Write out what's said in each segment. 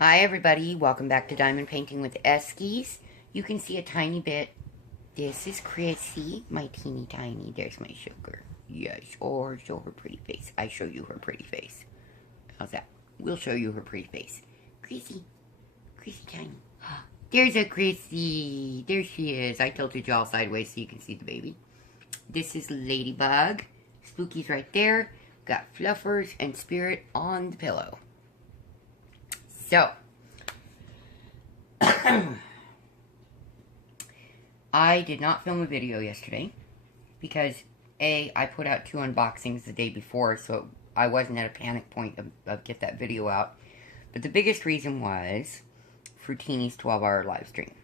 Hi everybody, welcome back to Diamond Painting with Eskies. You can see a tiny bit. This is Chrissy, my teeny tiny. There's my sugar. Yes, or show her pretty face. I show you her pretty face. How's that? We'll show you her pretty face. Chrissy. Chrissy tiny. There's a Chrissy. There she is. I tilted you all sideways so you can see the baby. This is Ladybug. Spooky's right there. Got Fluffers and Spirit on the pillow. So, I did not film a video yesterday because A, I put out 2 unboxings the day before, so I wasn't at a panic point of get that video out. But the biggest reason was Fruitini's 12-hour live stream.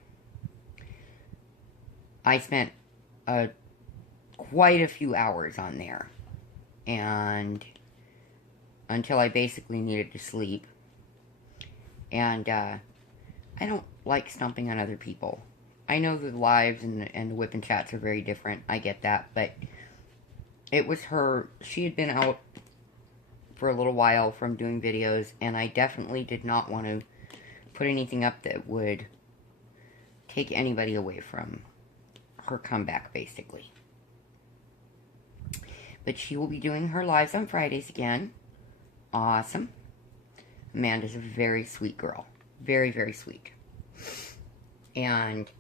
I spent quite a few hours on there, and until I basically needed to sleep. And I don't like stomping on other people. I know the lives and the whip and chats are very different. I get that. But it was her. She had been out for a little while from doing videos. And I definitely did not want to put anything up that would take anybody away from her comeback, basically. But she will be doing her lives on Fridays again. Awesome. Amanda's a very sweet girl. Very, very sweet. And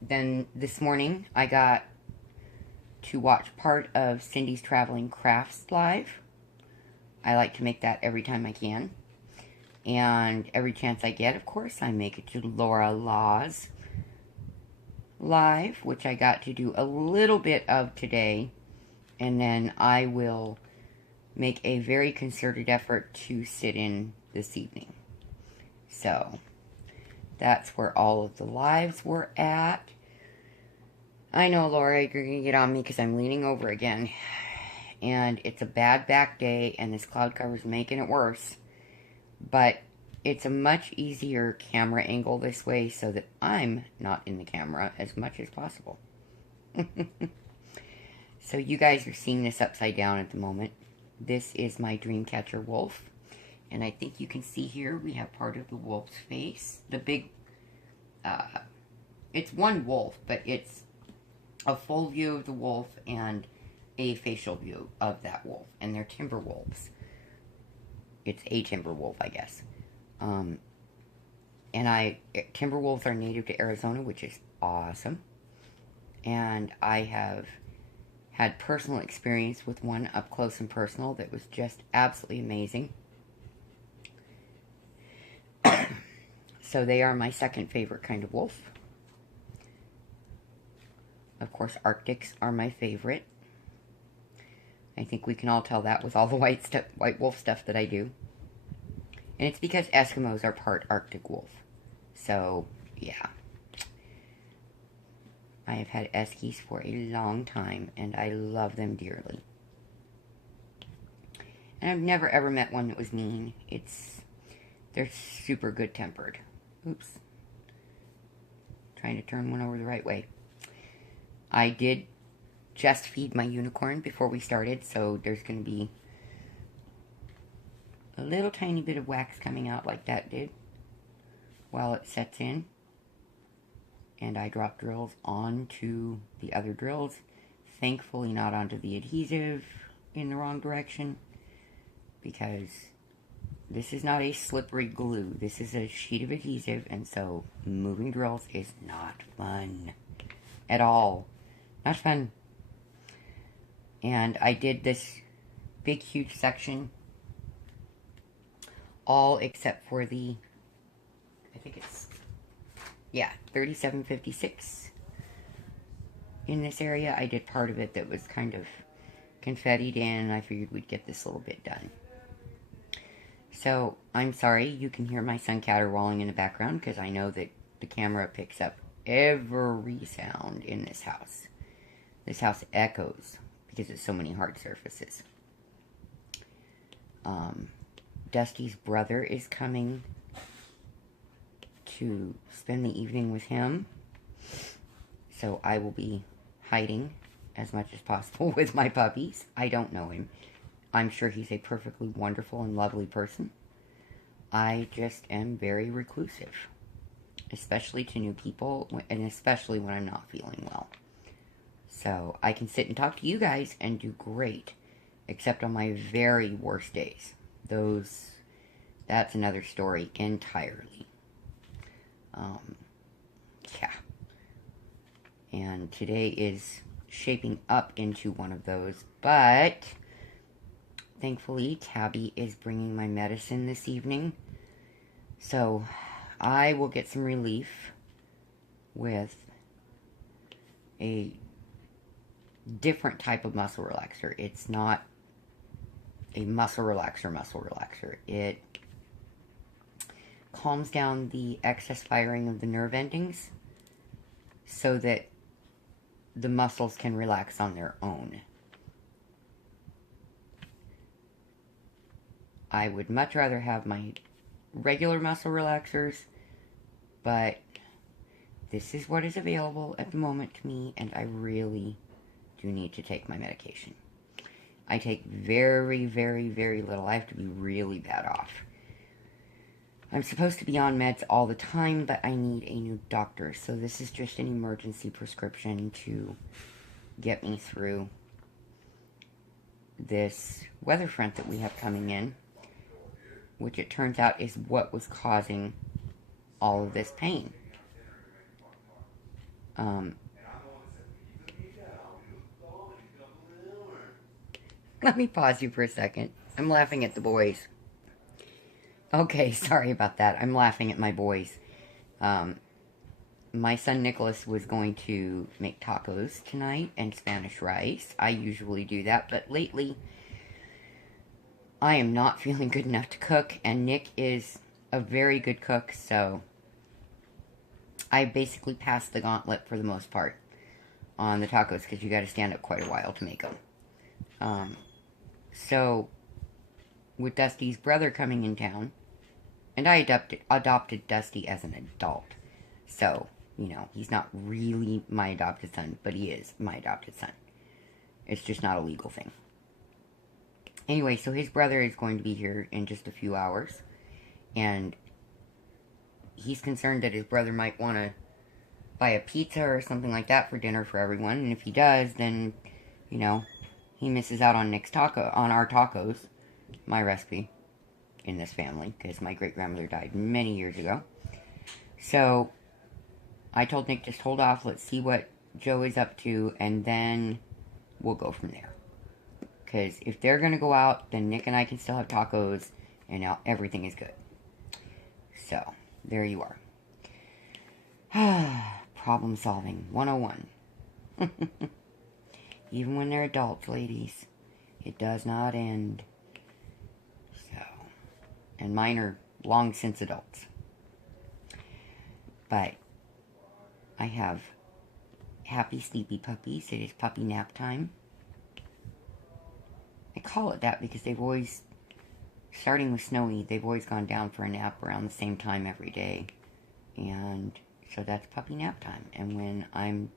then this morning, I got to watch part of Cindy's Traveling Crafts live. I like to make that every time I can. And every chance I get, of course, I make it to Laura Law's live, which I got to do a little bit of today. And then I will make a very concerted effort to sit in this evening. So, that's where all of the lives were at. I know, Laura, you're going to get on me because I'm leaning over again. And it's a bad back day, and this cloud cover is making it worse. But it's a much easier camera angle this way so that I'm not in the camera as much as possible. So you guys are seeing this upside down at the moment. This is my Dreamcatcher wolf. And I think you can see here, we have part of the wolf's face. The big, it's one wolf, but it's a full view of the wolf and a facial view of that wolf. And they're timber wolves. It's a timber wolf, I guess. Timber wolves are native to Arizona, which is awesome. And I have had personal experience with one up close and personal that was just absolutely amazing. So they are my second favorite kind of wolf. Of course, Arctics are my favorite. I think we can all tell that with all the white wolf stuff that I do. And it's because Eskimos are part Arctic wolf. So, yeah. I have had Eskies for a long time, and I love them dearly. And I've never ever met one that was mean. They're super good-tempered. Oops. Trying to turn one over the right way. I did just feed my unicorn before we started, so there's going to be a little tiny bit of wax coming out like that did while it sets in. And I drop drills onto the other drills. Thankfully not onto the adhesive in the wrong direction, because this is not a slippery glue. This is a sheet of adhesive, and so moving drills is not fun at all. Not fun. And I did this big, huge section, all except for the, I think it's, yeah, 3756 in this area. I did part of it that was kind of confettied in, and I figured we'd get this little bit done. So, I'm sorry, you can hear my son caterwauling in the background, because I know that the camera picks up every sound in this house. This house echoes, because it's so many hard surfaces. Dusty's brother is coming to spend the evening with him. So I will be hiding as much as possible with my puppies. I don't know him. I'm sure he's a perfectly wonderful and lovely person. I just am very reclusive, especially to new people, and especially when I'm not feeling well. So I can sit and talk to you guys and do great, except on my very worst days. That's another story entirely. Yeah. And today is shaping up into one of those, but thankfully Tabby is bringing my medicine this evening, so I will get some relief with a different type of muscle relaxer. It's not a muscle relaxer. It calms down the excess firing of the nerve endings so that the muscles can relax on their own. I would much rather have my regular muscle relaxers, but this is what is available at the moment to me, and I really do need to take my medication. I take very, very, very little. I have to be really bad off. I'm supposed to be on meds all the time, but I need a new doctor, so this is just an emergency prescription to get me through this weather front that we have coming in, which it turns out is what was causing all of this pain. Let me pause you for a second. I'm laughing at the boys. Okay, sorry about that. I'm laughing at my boys. My son Nicholas was going to make tacos tonight and Spanish rice. I usually do that, but lately I am not feeling good enough to cook, and Nick is a very good cook, so I basically passed the gauntlet for the most part on the tacos, because you got to stand up quite a while to make them. So, with Dusty's brother coming in town, and I adopted Dusty as an adult, so, you know, he's not really my adopted son, but he is my adopted son. It's just not a legal thing. Anyway, so his brother is going to be here in just a few hours, and he's concerned that his brother might want to buy a pizza or something like that for dinner for everyone, and if he does, then, you know, he misses out on on our tacos, my recipe in this family, because my great-grandmother died many years ago. So, I told Nick, just hold off, let's see what Joe is up to, and then we'll go from there. Because if they're going to go out, then Nick and I can still have tacos, and now everything is good. So, there you are. Problem solving 101. Even when they're adults, ladies, it does not end. So, and mine are long since adults. But I have happy sleepy puppies. It is puppy nap time. I call it that because they've always, starting with Snowy, they've always gone down for a nap around the same time every day. And so that's puppy nap time. And when I'm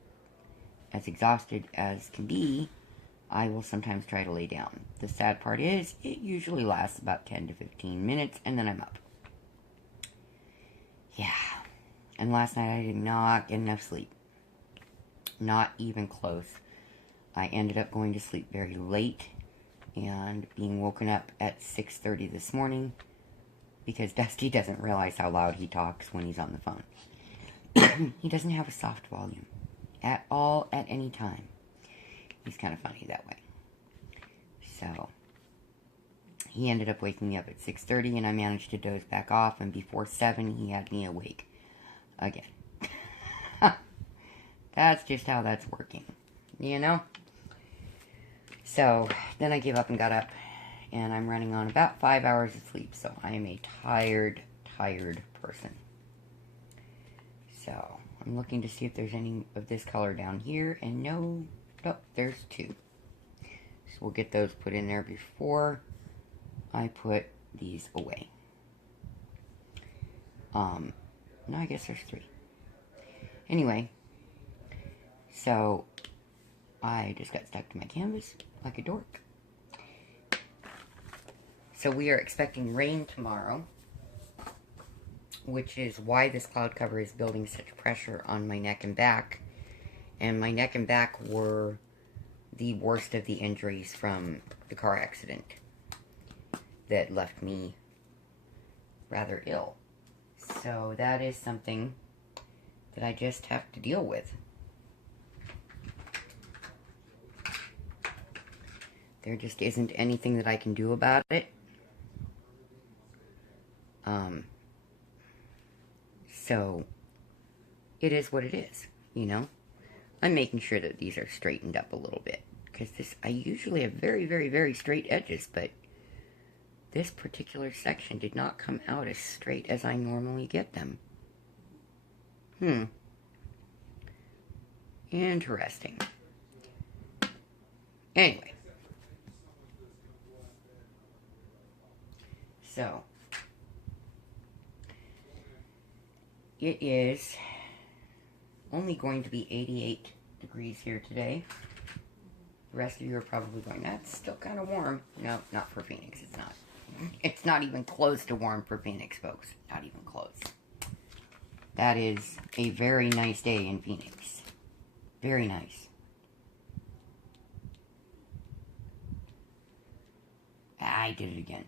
as exhausted as can be, I will sometimes try to lay down. The sad part is, it usually lasts about 10 to 15 minutes, and then I'm up. Yeah. And last night I did not get enough sleep. Not even close. I ended up going to sleep very late, and being woken up at 6:30 this morning, because Dusty doesn't realize how loud he talks when he's on the phone. He doesn't have a soft volume at all at any time. He's kind of funny that way. So, he ended up waking me up at 6:30, and I managed to doze back off, and before 7, he had me awake again. That's just how that's working, you know? So, then I gave up and got up, and I'm running on about 5 hours of sleep, so I am a tired person. So, I'm looking to see if there's any of this color down here, and nope, there's 2. So we'll get those put in there before I put these away. No, I guess there's 3. Anyway, so I just got stuck to my canvas like a dork. So we are expecting rain tomorrow. which is why this cloud cover is building such pressure on my neck and back. And my neck and back were the worst of the injuries from the car accident that left me rather ill. So that is something that I just have to deal with. There just isn't anything that I can do about it. So it is what it is, you know. I'm making sure that these are straightened up a little bit, because I usually have very, very, very straight edges, but this particular section did not come out as straight as I normally get them. Interesting. Anyway. So, it is only going to be 88 degrees here today. The rest of you are probably going, that's still kind of warm. No, not for Phoenix, it's not. It's not even close to warm for Phoenix, folks. Not even close. That is a very nice day in Phoenix. Very nice. I did it again.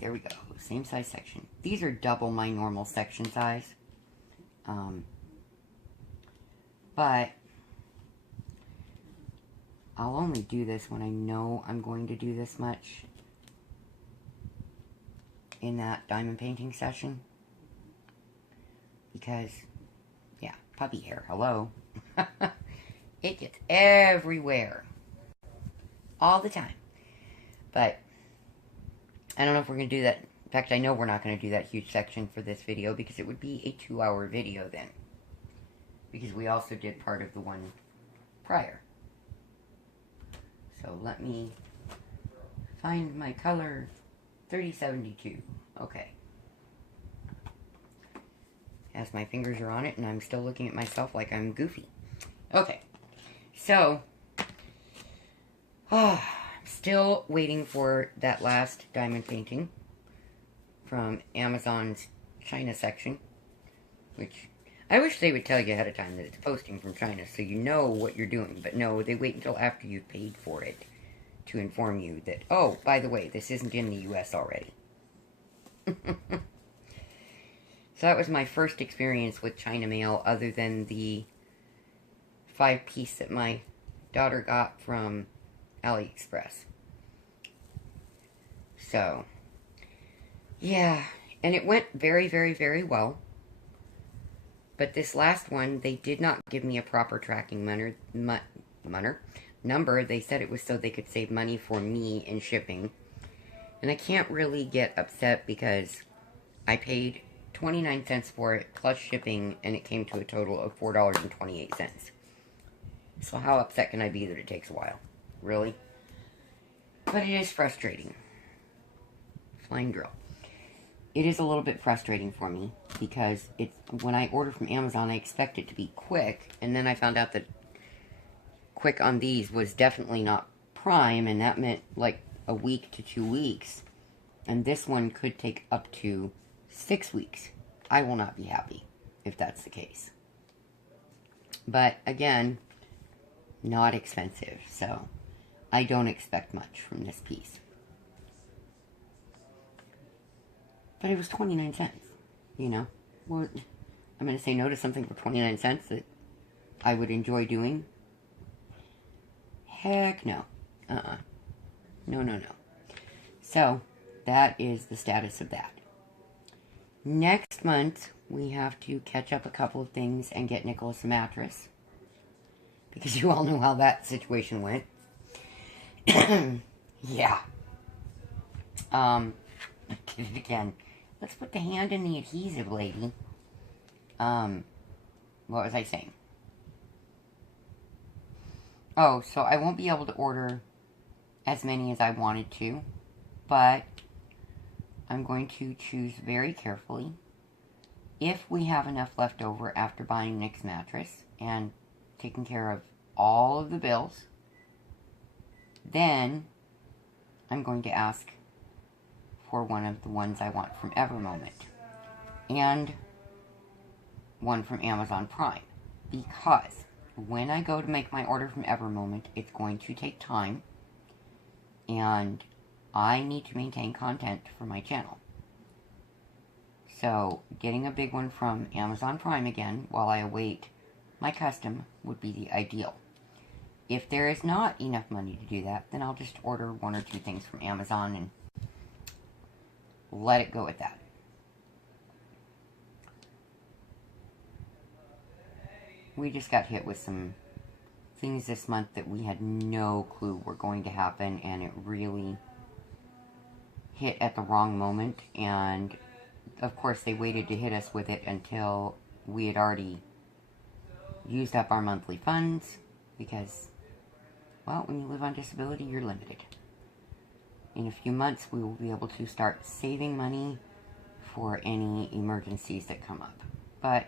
There we go. Same size section. These are double my normal section size. But I'll only do this when I know I'm going to do this much in that diamond painting session. Because, yeah, puppy hair, hello. It gets everywhere. All the time. But I don't know if we're going to do that. In fact, I know we're not going to do that huge section for this video, because it would be a 2-hour video then. Because we also did part of the one prior. So let me find my color 3072. Okay. As my fingers are on it, and I'm still looking at myself like I'm goofy. Okay. So, I'm still waiting for that last diamond painting from Amazon's China section, which I wish they would tell you ahead of time that it's posting from China so you know what you're doing. But no, they wait until after you've paid for it to inform you that, oh, by the way, this isn't in the US already. So that was my first experience with China mail, other than the 5-piece that my daughter got from AliExpress. So, yeah, and it went very, very, very well. But this last one, they did not give me a proper tracking number. They said it was so they could save money for me in shipping. And I can't really get upset because I paid 29 cents for it plus shipping, and it came to a total of $4.28. So how upset can I be that it takes a while? Really? But it is frustrating. Flying girl. It is a little bit frustrating for me because when I order from Amazon, I expect it to be quick, and then I found out that quick on these was definitely not Prime, and that meant like a week to 2 weeks, and this one could take up to 6 weeks. I will not be happy if that's the case. But again, not expensive, so I don't expect much from this piece. But it was 29 cents, you know. Well, I'm going to say no to something for 29 cents that I would enjoy doing? Heck no. No. So, that is the status of that. Next month, we have to catch up a couple of things and get Nicholas a mattress. Because you all know how that situation went. Yeah. I did it again. Let's put the hand in the adhesive, lady. What was I saying? Oh, so I won't be able to order as many as I wanted to, but I'm going to choose very carefully. If we have enough left over after buying Nick's mattress and taking care of all of the bills, then I'm going to ask for one of the ones I want from Evermoment and one from Amazon Prime, because when I go to make my order from Evermoment, it's going to take time, and I need to maintain content for my channel. So, getting a big one from Amazon Prime again while I await my custom would be the ideal. If there is not enough money to do that, then I'll just order one or two things from Amazon and let it go at that. We just got hit with some things this month that we had no clue were going to happen, and it really hit at the wrong moment, and of course they waited to hit us with it until we had already used up our monthly funds, because, well, when you live on disability, you're limited. In a few months, we will be able to start saving money for any emergencies that come up. But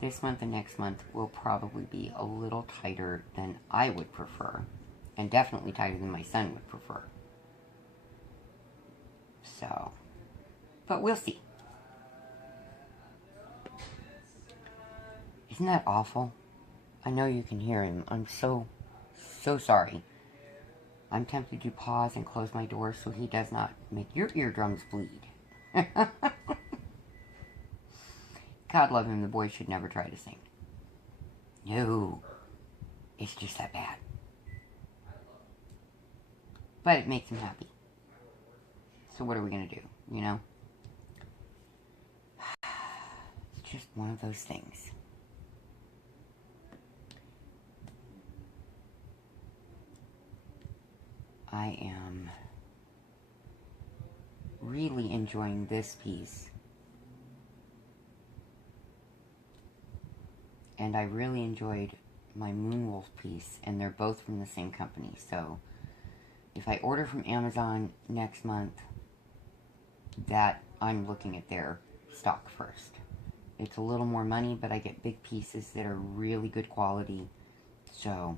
this month and next month will probably be a little tighter than I would prefer, and definitely tighter than my son would prefer. So, but we'll see. Isn't that awful? I know you can hear him. I'm so sorry. I'm tempted to pause and close my door so he does not make your eardrums bleed. God love him, the boy should never try to sing. No, it's just that bad. But it makes him happy. So what are we going to do, you know? It's just one of those things. I am really enjoying this piece. And I really enjoyed my Moonwolf piece, and they're both from the same company. So if I order from Amazon next month, that I'm looking at their stock first. It's a little more money, but I get big pieces that are really good quality. So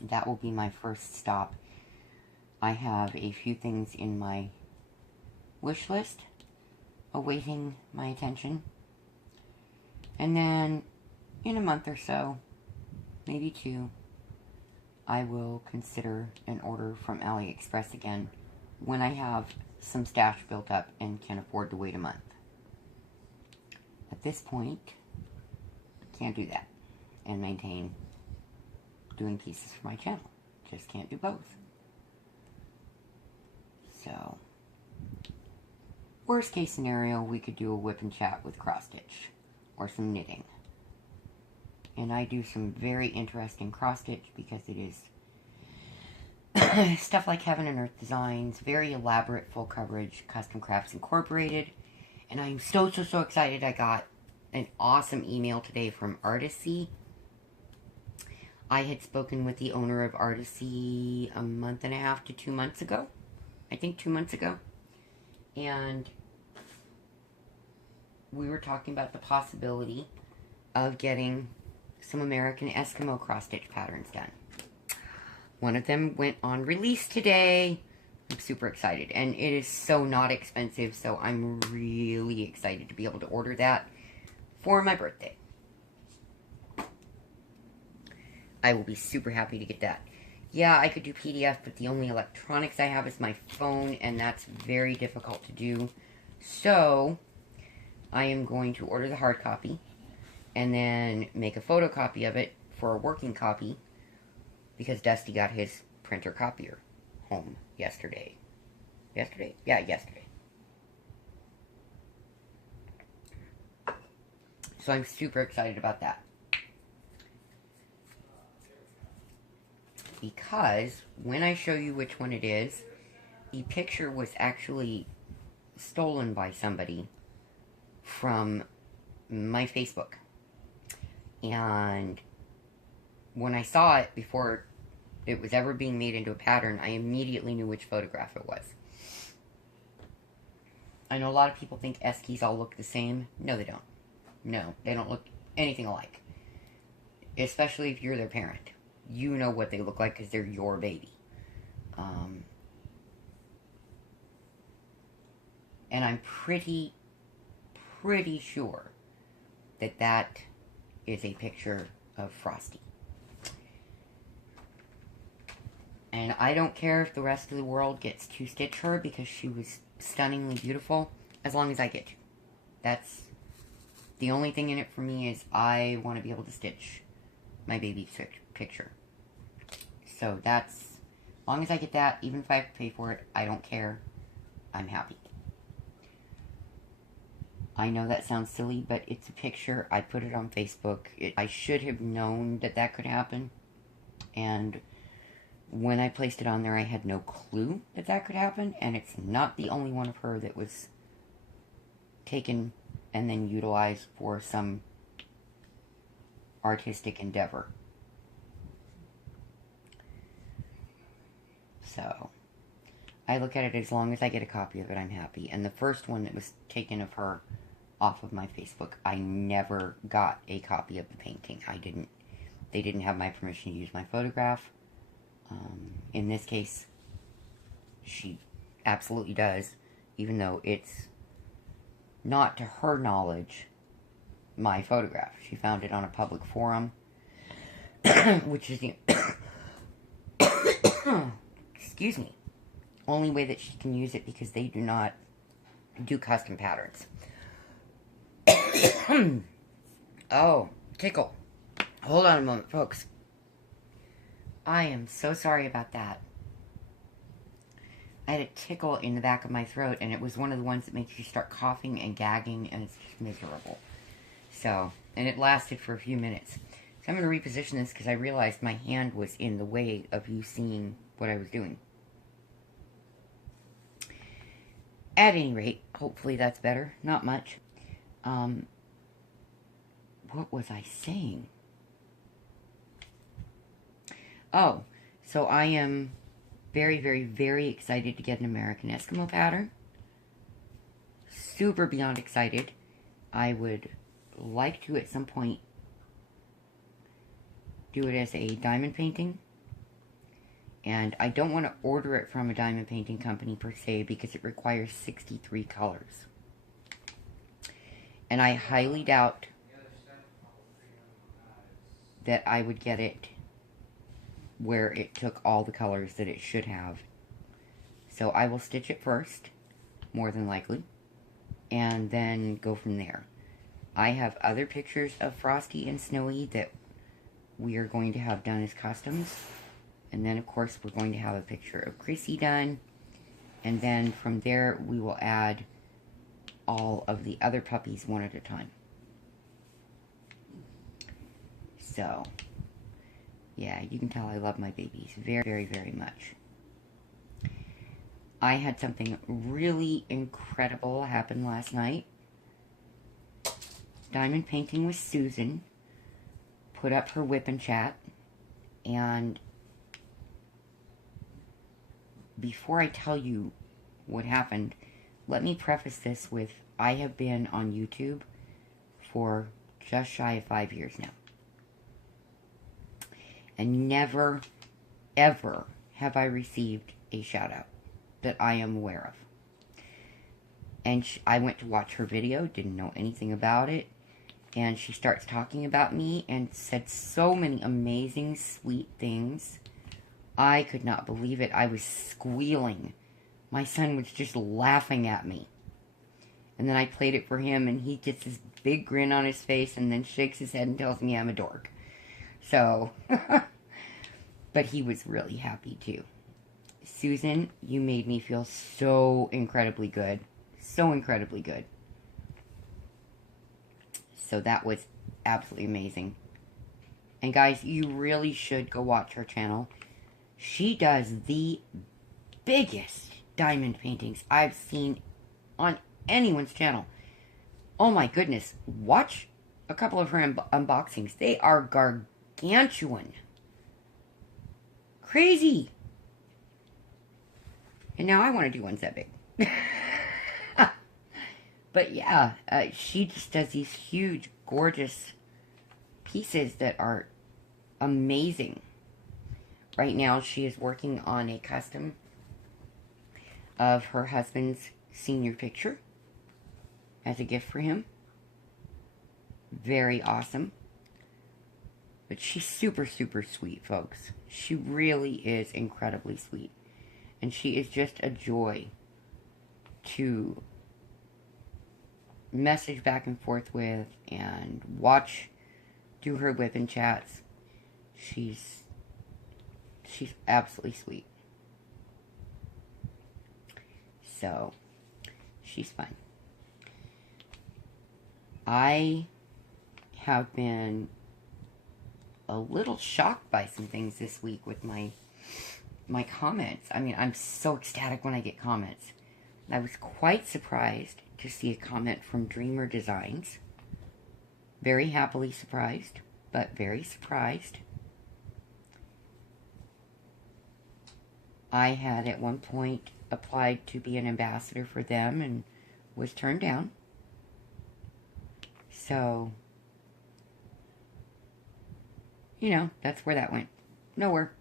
that will be my first stop. I have a few things in my wish list awaiting my attention. And then in a month or so, maybe 2, I will consider an order from AliExpress again when I have some stash built up and can afford to wait a month. At this point, can't do that and maintain doing pieces for my channel. Just can't do both. So, worst case scenario, we could do a whip and chat with cross stitch or some knitting. And I do some very interesting cross stitch because it is stuff like Heaven and Earth Designs, very elaborate full coverage, custom crafts incorporated. And I'm so excited. I got an awesome email today from Artisy. I had spoken with the owner of Artisy a month and a half to 2 months ago. I think 2 months ago. And we were talking about the possibility of getting some American Eskimo cross-stitch patterns done. One of them went on release today. I'm super excited. And it is so not expensive, so I'm really excited to be able to order that for my birthday. I will be super happy to get that. Yeah, I could do PDF, but the only electronics I have is my phone, and that's very difficult to do. So, I am going to order the hard copy, and then make a photocopy of it for a working copy, because Dusty got his printer copier home yesterday. Yesterday? Yeah, yesterday. So I'm super excited about that. Because when I show you which one it is, the picture was actually stolen by somebody from my Facebook. And when I saw it before it was ever being made into a pattern, I immediately knew which photograph it was. I know a lot of people think Eskies all look the same. No, they don't. No, they don't look anything alike. Especially if you're their parent. You know what they look like because they're your baby. And I'm pretty sure that that is a picture of Frosty. And I don't care if the rest of the world gets to stitch her because she was stunningly beautiful, as long as I get to. That's the only thing in it for me, is I want to be able to stitch my baby's picture. So that's, as long as I get that, even if I have to pay for it, I don't care. I'm happy. I know that sounds silly, but it's a picture. I put it on Facebook. I should have known that that could happen. And when I placed it on there, I had no clue that that could happen. And it's not the only one of her that was taken and then utilized for some artistic endeavor. So, I look at it, as long as I get a copy of it, I'm happy. And the first one that was taken of her off of my Facebook, I never got a copy of the painting. They didn't have my permission to use my photograph. In this case, she absolutely does, even though it's not, to her knowledge, my photograph. She found it on a public forum, which is the excuse me, only way that she can use it, because they do not do custom patterns. Oh, tickle. Hold on a moment, folks. I am so sorry about that. I had a tickle in the back of my throat, and it was one of the ones that makes you start coughing and gagging, and it's just miserable. So, and it lasted for a few minutes. So I'm going to reposition this because I realized my hand was in the way of you seeing what I was doing. At any rate, hopefully that's better. Not much. What was I saying? Oh, so I am very, very, very excited to get an American Eskimo pattern. Super beyond excited. I would like to, at some point, do it as a diamond painting. And I don't want to order it from a diamond painting company per se, because it requires 63 colors. And I highly doubt that I would get it where it took all the colors that it should have. So I will stitch it first, more than likely, and then go from there. I have other pictures of Frosty and Snowy that we are going to have done as customs. And then, of course, we're going to have a picture of Chrissy done. And then from there, we will add all of the other puppies one at a time. So, yeah, you can tell I love my babies very, very, very much. I had something really incredible happen last night. Diamond painting with Susan put up her whip and chat, and before I tell you what happened, let me preface this with, I have been on YouTube for just shy of 5 years now. And never, ever have I received a shout out that I am aware of. And I went to watch her video, didn't know anything about it. And she starts talking about me and said so many amazing, sweet things. I could not believe it. I was squealing. My son was just laughing at me. And then I played it for him, and he gets this big grin on his face and then shakes his head and tells me I'm a dork. So, but he was really happy too. Susan, you made me feel so incredibly good. So incredibly good. So that was absolutely amazing. And guys, you really should go watch her channel. She does the biggest diamond paintings I've seen on anyone's channel. Oh my goodness. Watch a couple of her unboxings. They are gargantuan. Crazy. And now I want to do ones that big. But yeah, she just does these huge, gorgeous pieces that are amazing. Right now, she is working on a custom of her husband's senior picture as a gift for him. Very awesome. But she's super, super sweet, folks. She really is incredibly sweet. And she is just a joy to message back and forth with and watch, do her with in chats. She's absolutely sweet. So, she's fun. I have been a little shocked by some things this week with my comments. I mean, I'm so ecstatic when I get comments. I was quite surprised to see a comment from Dreamer Designs. Very happily surprised, but very surprised. I had at one point applied to be an ambassador for them and was turned down. So, you know, that's where that went. Nowhere.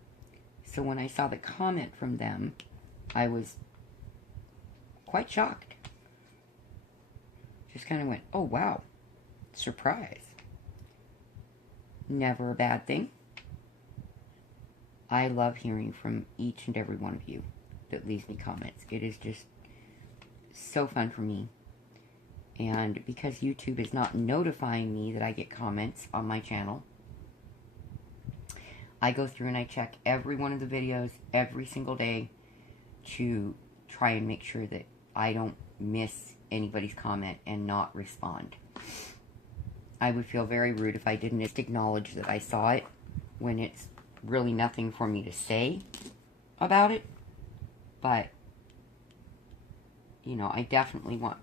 So when I saw the comment from them, I was quite shocked. Just kind of went, oh wow, surprise. Never a bad thing. I love hearing from each and every one of you that leaves me comments. It is just so fun for me. And because YouTube is not notifying me that I get comments on my channel, I go through and I check every one of the videos every single day to try and make sure that I don't miss anybody's comment and not respond. I would feel very rude if I didn't just acknowledge that I saw it when it's really nothing for me to say about it. But, you know, I definitely want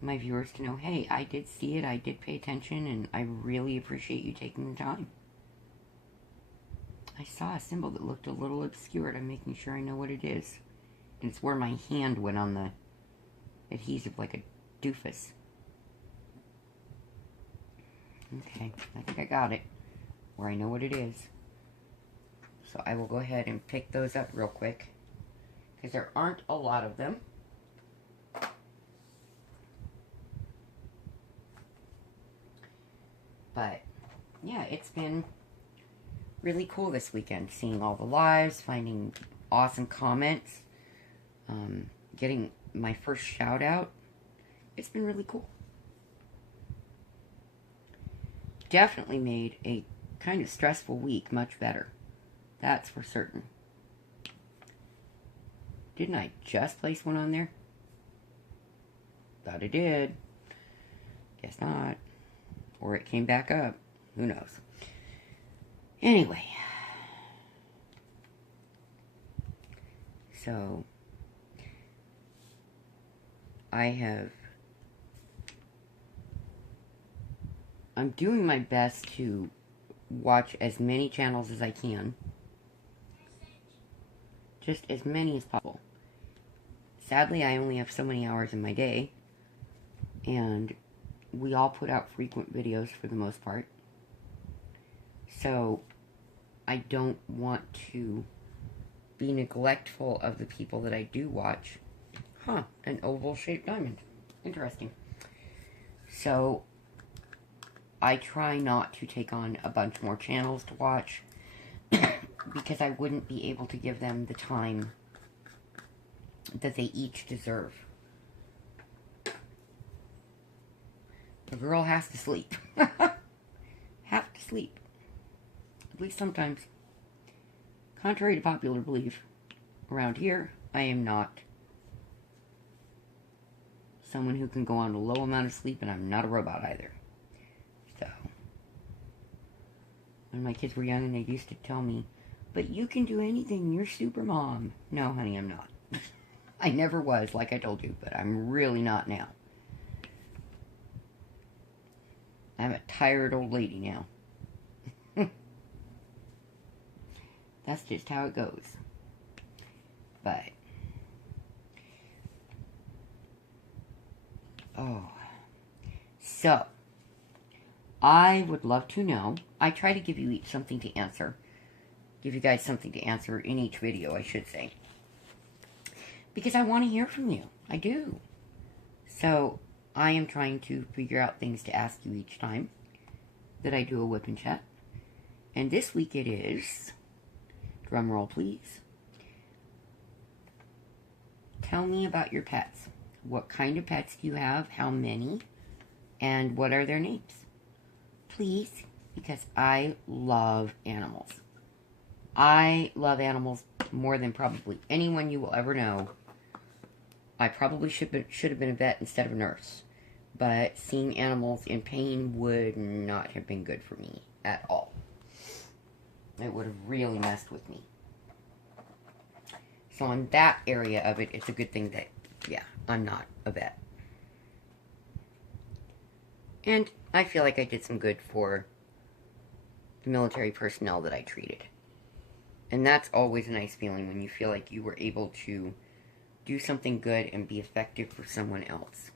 my viewers to know, hey, I did see it, I did pay attention, and I really appreciate you taking the time. I saw a symbol that looked a little obscured. I'm making sure I know what it is. And it's where my hand went on the adhesive like a doofus. Okay, I think I got it. Where I know what it is. So I will go ahead and pick those up real quick, because there aren't a lot of them. But, yeah, it's been really cool this weekend, seeing all the lives, finding awesome comments, getting my first shout out. It's been really cool. Definitely made a kind of stressful week much better. That's for certain. Didn't I just place one on there? Thought I did. Guess not. Or it came back up. Who knows? Anyway. So, I'm doing my best to watch as many channels as I can. Just as many as possible. Sadly, I only have so many hours in my day. And we all put out frequent videos for the most part. So, I don't want to be neglectful of the people that I do watch. Huh, an oval-shaped diamond. Interesting. So, I try not to take on a bunch more channels to watch because I wouldn't be able to give them the time that they each deserve. The girl has to sleep. Have to sleep. At least sometimes. Contrary to popular belief, around here, I am not someone who can go on a low amount of sleep, and I'm not a robot either. So, when my kids were young and they used to tell me, but you can do anything, you're super mom. No, honey, I'm not. I never was, like I told you, but I'm really not now. I'm a tired old lady now. That's just how it goes. But Oh. So, I would love to know. I try to give you each something to answer. Give you guys something to answer in each video, I should say. Because I want to hear from you. I do. So, I am trying to figure out things to ask you each time that I do a whip and chat. And this week it is, drum roll please, tell me about your pets. What kind of pets do you have? How many? And what are their names? Please, because I love animals. I love animals more than probably anyone you will ever know. I probably should have been a vet instead of a nurse. But seeing animals in pain would not have been good for me at all. It would have really messed with me. So in that area of it, it's a good thing that, yeah, I'm not a vet. And I feel like I did some good for the military personnel that I treated. And that's always a nice feeling when you feel like you were able to do something good and be effective for someone else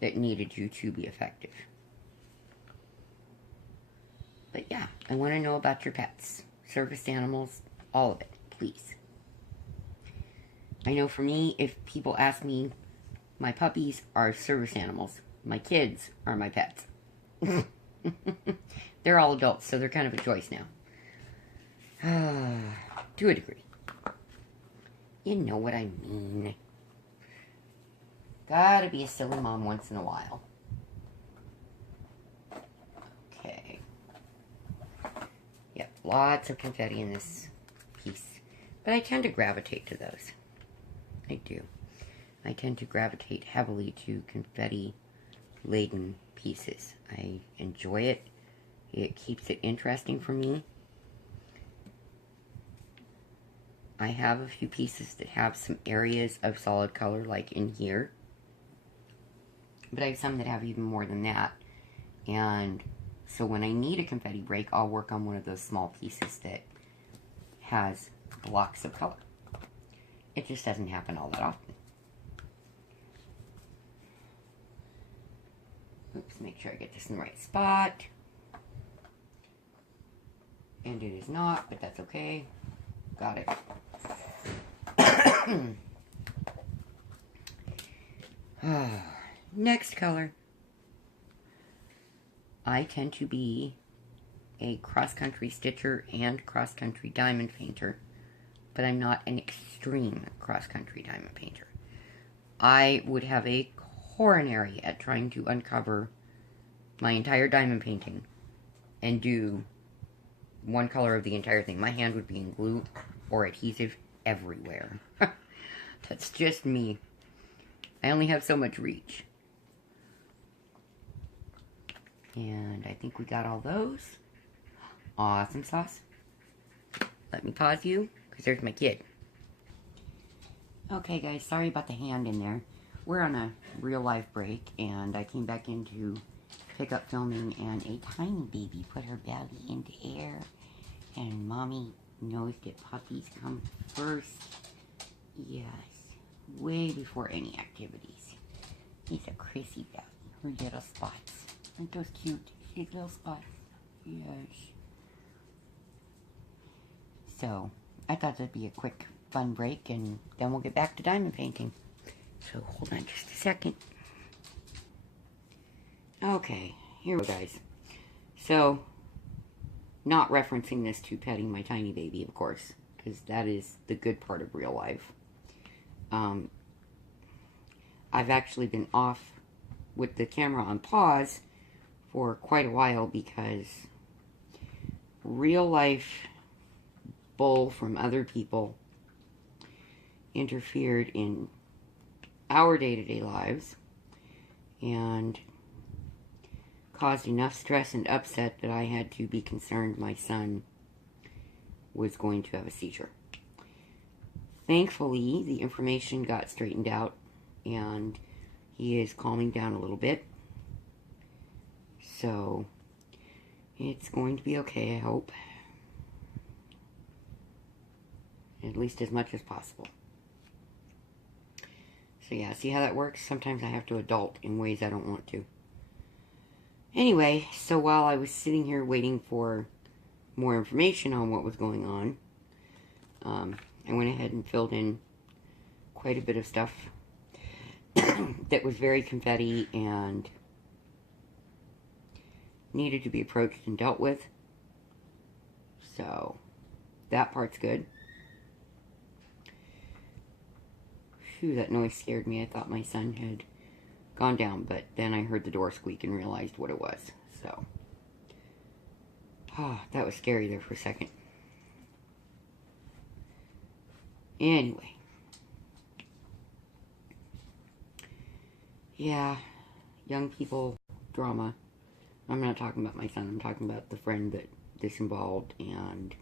that needed you to be effective. But yeah, I want to know about your pets, service animals, all of it, please. I know for me, if people ask me, my puppies are service animals. My kids are my pets. They're all adults, so they're kind of a choice now. To a degree. You know what I mean. Gotta be a silly mom once in a while. Okay. Yep, lots of confetti in this piece. But I tend to gravitate to those. I do. I tend to gravitate heavily to confetti-laden pieces. I enjoy it. It keeps it interesting for me. I have a few pieces that have some areas of solid color, like in here. But I have some that have even more than that. And so when I need a confetti break, I'll work on one of those small pieces that has blocks of color. It just doesn't happen all that often. Oops, make sure I get this in the right spot. And it is not, but that's okay. Got it. Next color. I tend to be a cross-country stitcher and cross-country diamond painter, but I'm not an extreme cross-country diamond painter. I would have a coronary at trying to uncover my entire diamond painting and do one color of the entire thing. My hand would be in glue or adhesive everywhere. That's just me. I only have so much reach. And I think we got all those. Awesome sauce. Let me pause you, because there's my kid. Okay guys, sorry about the hand in there. We're on a real life break, and I came back in to pick up filming, and a tiny baby put her belly into air, and mommy knows that puppies come first. Yes, way before any activities. He's a Chrissy belly, her little spots. Aren't those cute? She's little spots. Yes. So, I thought that'd be a quick, fun break, and then we'll get back to diamond painting. So, hold on just a second. Okay, here we go, guys. So, not referencing this to petting my tiny baby, of course, because that is the good part of real life. I've actually been off with the camera on pause for quite a while because real life bull from other people interfered in our day-to-day lives and caused enough stress and upset that I had to be concerned my son was going to have a seizure. Thankfully, the information got straightened out and he is calming down a little bit. So, it's going to be okay, I hope. At least as much as possible. So yeah, see how that works? Sometimes I have to adult in ways I don't want to. Anyway, so while I was sitting here waiting for more information on what was going on, I went ahead and filled in quite a bit of stuff that was very confetti and needed to be approached and dealt with. So that part's good. Phew, that noise scared me. I thought my son had gone down, but then I heard the door squeak and realized what it was. So, that was scary there for a second. Anyway. Yeah, young people drama. I'm not talking about my son. I'm talking about the friend that this involved, and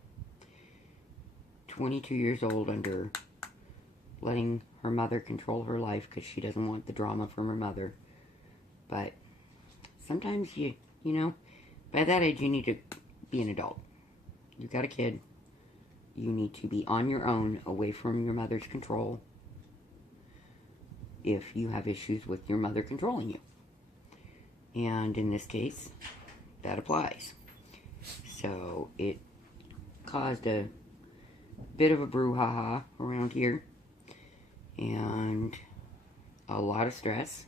22 years old under letting her mother control her life because she doesn't want the drama from her mother. But sometimes you know, by that age you need to be an adult. You've got a kid. You need to be on your own, away from your mother's control, if you have issues with your mother controlling you. And in this case, that applies. So it caused a bit of a brouhaha around here, and a lot of stress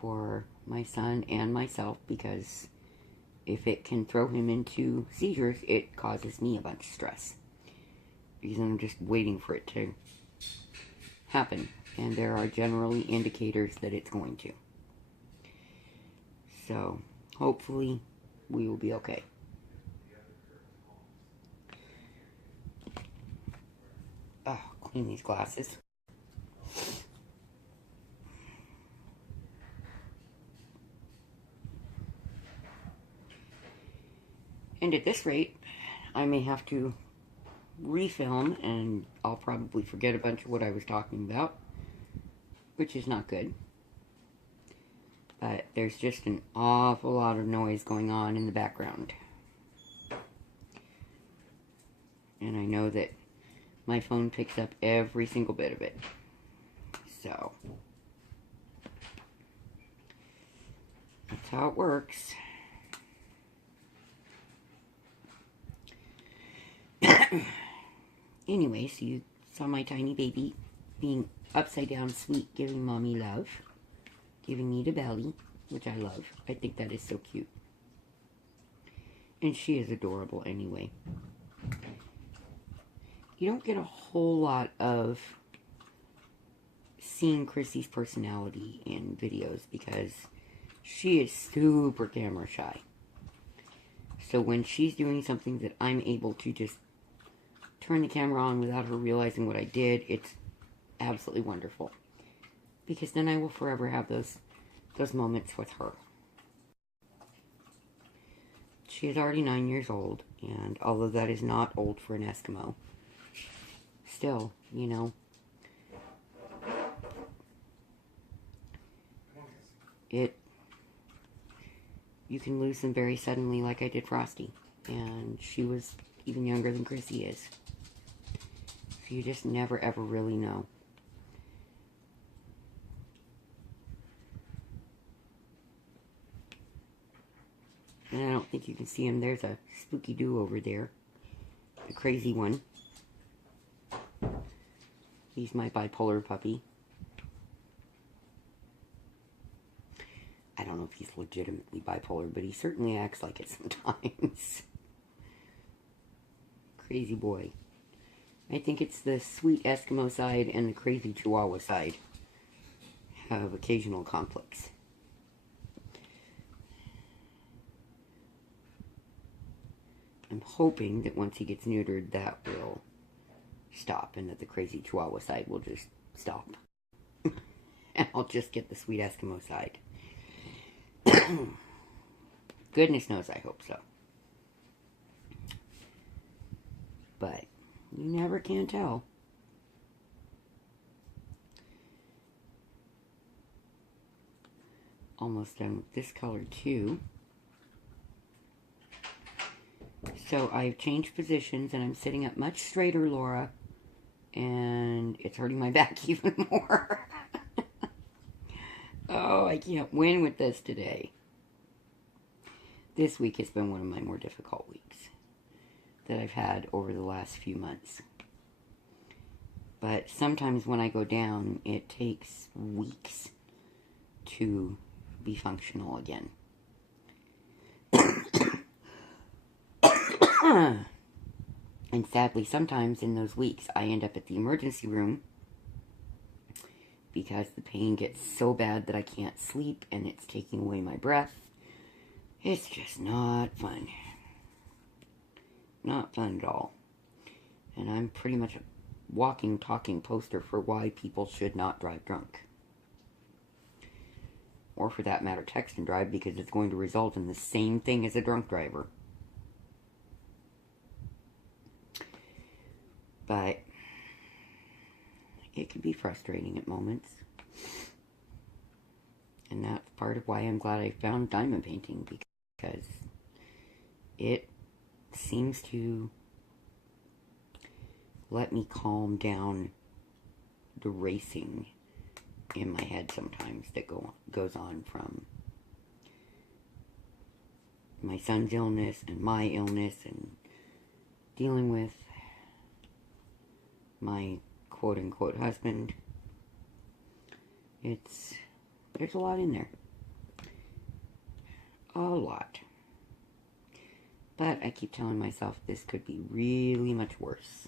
for my son and myself, because if it can throw him into seizures, it causes me a bunch of stress, because I'm just waiting for it to happen, and there are generally indicators that it's going to. So hopefully we will be okay. Oh, clean these glasses. And at this rate, I may have to refilm, and I'll probably forget a bunch of what I was talking about, which is not good. But there's just an awful lot of noise going on in the background. And I know that my phone picks up every single bit of it. So that's how it works. Anyway, so you saw my tiny baby being upside down sweet, giving mommy love, giving me the belly, which I love. I think that is so cute. And she is adorable anyway. You don't get a whole lot of seeing Chrissy's personality in videos because she is super camera shy. So when she's doing something that I'm able to just turn the camera on without her realizing what I did, it's absolutely wonderful. Because then I will forever have those moments with her. She is already 9 years old, and although that is not old for an Eskimo, still, you know, you can lose them very suddenly, like I did Frosty, and she was even younger than Chrissy is. So you just never ever really know. And I don't think you can see him. There's a spooky doo over there. The crazy one. He's my bipolar puppy. I don't know if he's legitimately bipolar, but he certainly acts like it sometimes. Crazy boy. I think it's the sweet Eskimo side and the crazy Chihuahua side have occasional conflicts. I'm hoping that once he gets neutered, that will stop, and that the crazy Chihuahua side will just stop. And I'll just get the sweet Eskimo side. Goodness knows I hope so. But you never can tell. Almost done with this color too. So I've changed positions and I'm sitting up much straighter, Laura. And it's hurting my back even more. Oh, I can't win with this today. This week has been one of my more difficult weeks that I've had over the last few months. But sometimes when I go down, it takes weeks to be functional again. And sadly, sometimes in those weeks, I end up at the emergency room because the pain gets so bad that I can't sleep and it's taking away my breath. It's just not fun. Not fun at all. And I'm pretty much a walking, talking poster for why people should not drive drunk. Or for that matter, text and drive, because it's going to result in the same thing as a drunk driver. But it can be frustrating at moments. And that's part of why I'm glad I found diamond painting, because it seems to let me calm down the racing in my head sometimes that goes on from my son's illness and my illness and dealing with my quote-unquote husband. There's a lot in there. A lot. But I keep telling myself this could be really much worse.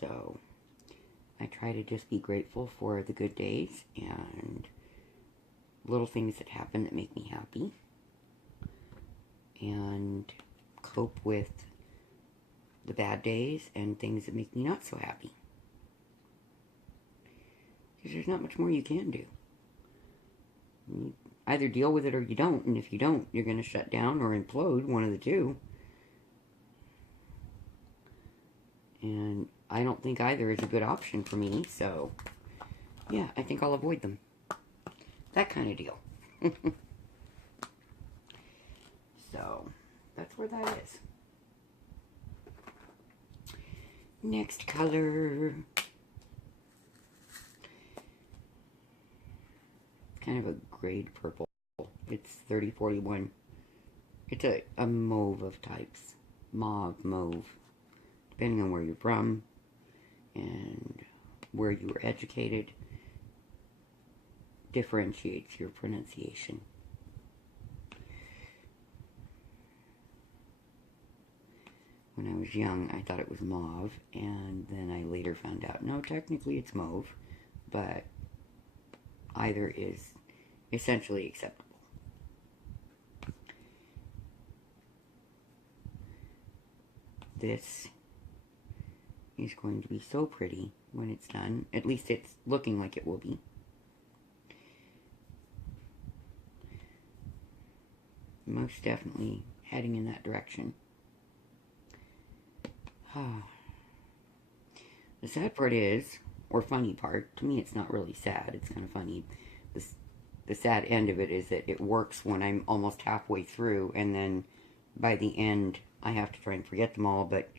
So I try to just be grateful for the good days and little things that happen that make me happy. And cope with the bad days and things that make me not so happy. Because there's not much more you can do. You either deal with it or you don't, and if you don't, you're going to shut down or implode, one of the two. And I don't think either is a good option for me, so yeah, I think I'll avoid them. That kind of deal. So, that's where that is. Next color. Kind of a grade purple. It's 3041. It's a mauve of types. Mauve. Depending on where you're from and where you were educated, differentiates your pronunciation. When I was young, I thought it was mauve, and then I later found out, no, technically it's mauve, but either is essentially acceptable. This is going to be so pretty when it's done. At least it's looking like it will be. Most definitely heading in that direction. The sad part is, or funny part, to me it's not really sad, it's kind of funny. The sad end of it is that it works when I'm almost halfway through, and then by the end I have to try and forget them all, but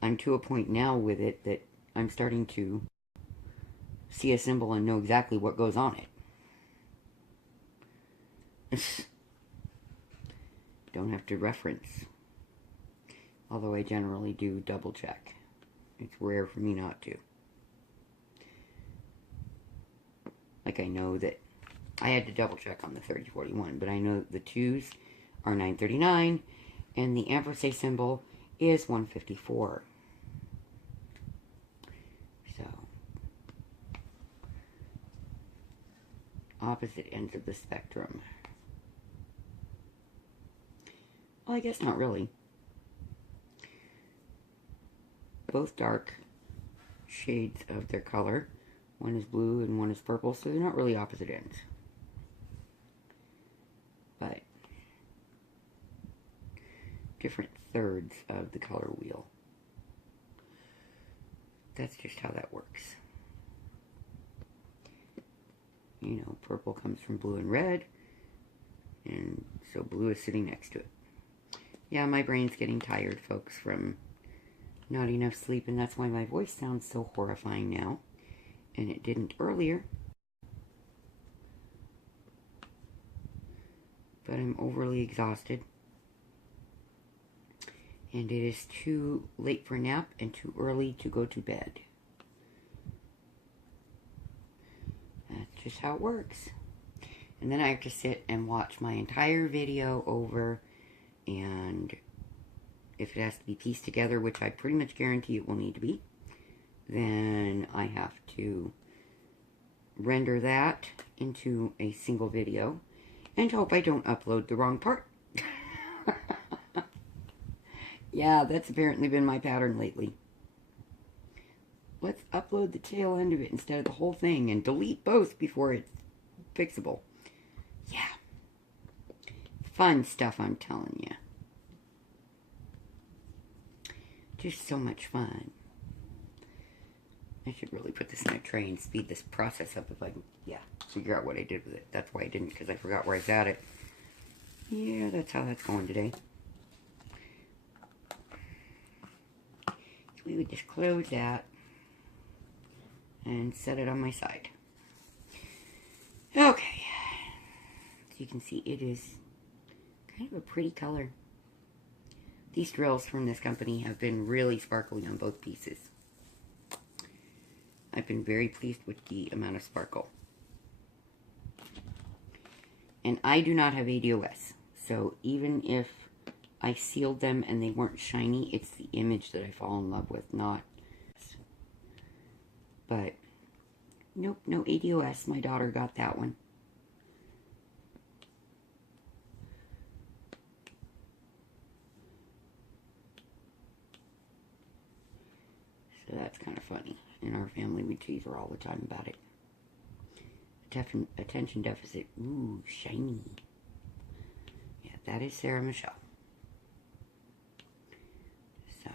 I'm to a point now with it that I'm starting to see a symbol and know exactly what goes on it. Don't have to reference. Although I generally do double check. It's rare for me not to. Like I know that I had to double check on the 3041, but I know the 2s are 939 and the ampersand symbol is 154. So, opposite ends of the spectrum. Well, I guess not really. Both dark shades of their color. One is blue and one is purple, so they're not really opposite ends. But different thirds of the color wheel. That's just how that works. You know, purple comes from blue and red, and so blue is sitting next to it. Yeah, my brain's getting tired, folks, from not enough sleep, and that's why my voice sounds so horrifying now, and it didn't earlier. but I'm overly exhausted. And it is too late for a nap and too early to go to bed. That's just how it works. And then I have to sit and watch my entire video over, and if it has to be pieced together, which I pretty much guarantee it will need to be, then I have to render that into a single video and hope I don't upload the wrong part. Yeah, that's apparently been my pattern lately. Let's upload the tail end of it instead of the whole thing and delete both before it's fixable. Yeah. Fun stuff, I'm telling you. Just so much fun. I should really put this in a tray and speed this process up if I can, yeah, figure out what I did with it. That's why I didn't, because I forgot where I got it. Yeah, that's how that's going today. We would just close that and set it on my side. Okay. So you can see it is kind of a pretty color. These drills from this company have been really sparkly on both pieces. I've been very pleased with the amount of sparkle. And I do not have ADOS, so even if I sealed them and they weren't shiny, it's the image that I fall in love with, not... But, nope, no ADOS. My daughter got that one. So that's kind of funny. In our family, we tease her all the time about it. Attention deficit. Ooh, shiny. Yeah, that is Sarah Michelle. So.